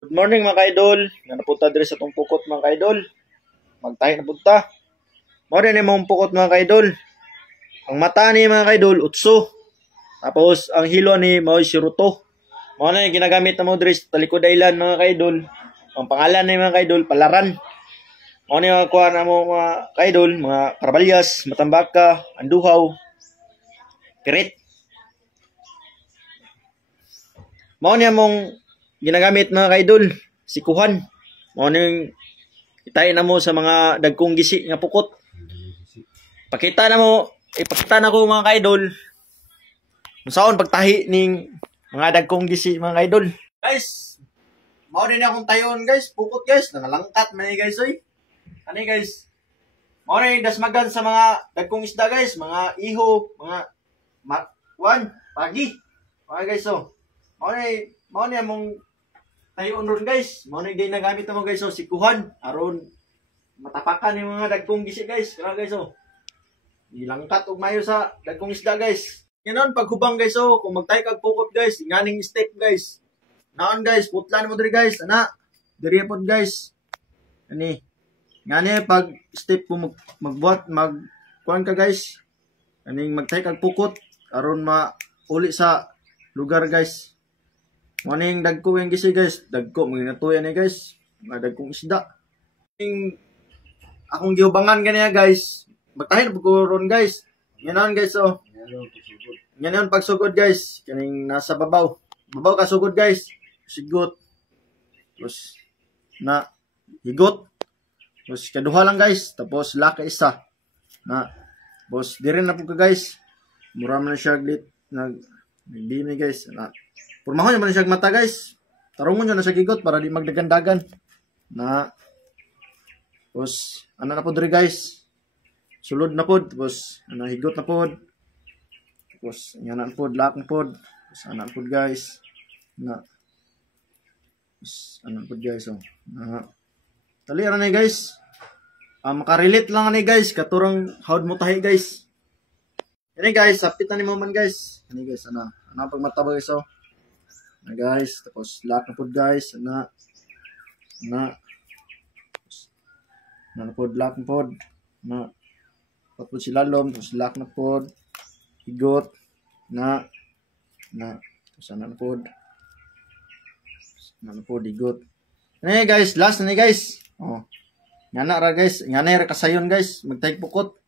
Good morning mga ka-idol. Nga napunta diri sa tong pukot mga ka-idol. Magtahi na punta. Mo rin mong pukot mga ka-idol. Ang mata ni mga ka-idol utso. Tapos ang hilo ni mao siruto. Mo na yung ginagamit na mo diri sa talikod island mga ka-idol. Ang pangalan ni mga ka-idol palaran. Mo ni mga kuha na mo mga ka-idol, mga karabalyas, matambaka, anduhaw, pirit. Mo ni mong ginagamit mga kaidol, sikuhan. Mo ning itain na mo sa mga dagkong gisi nga pukot. Ipakita na ko mga kaidol. Unsaon pagtahi ning mga dagkong gisi mga kaidol. Guys, mao din akong tayon guys, pukot guys, nangalangkat man guys oy. Ani guys. Mao ni dasmagan sa mga dagkong isda guys, mga iho, mga pagi. Mga guys oh. Mao ni among tayo ron guys, mo na din nagamit mo guys so sikuhan aron matapakan yung mga dagkong gisi guys. Kaya guys oh. Ilangkat og mayo sa dagkong isda guys. Ngayon paghubang guys oh, kung magtayo kag pukot guys, nganing step guys. Naon guys, putlan mo diri guys, ana. Diri pod guys. Ani. Ngani pag step mo magbuhat kuan ka guys. Aning magtayo kag pukot aron mauli sa lugar guys. Morning dagko yung gisi guys. Dagko mga natuya ni guys. Mga dagkong isda. Akong giubangan ganiya guys. Magtahin po ron guys. Ngayon guys oh. Ngayon pagsugod guys. Kaning nasa babaw. Babaw ka sugod guys. Sigot. Tapos na higot. Tapos kaduha lang guys. Tapos laka isa. Na. Tapos di rin na po ka guys. Mura man siya glit. Nagdini guys. Na. Purmahon naman siya mata guys. Tarungon nyo na siya gigot para di magdagandagan. Na. Tapos, ano na po diri guys. Sulod na po. Tapos, higot na po. Tapos, yan na po. Lak na po. Tapos, ano na po guys. Na. Tapos, ano na po guys. Oh. Na. Taliran na guys. Makarelate lang na guys. Katurang hawd mo tahi guys. Yan guys. Sapit na ni mo man guys. Yan guys. Ano pag mataba guys oh. Na guys, tapos lock na pod guys, na pod lock na pod, na tapos sila lom, tapos lock na pod, higot, na tapos na pod, higot. Ano guys, last na guys, oh, nga na ra guys, nga na ra kasayon guys, magtayog pukot.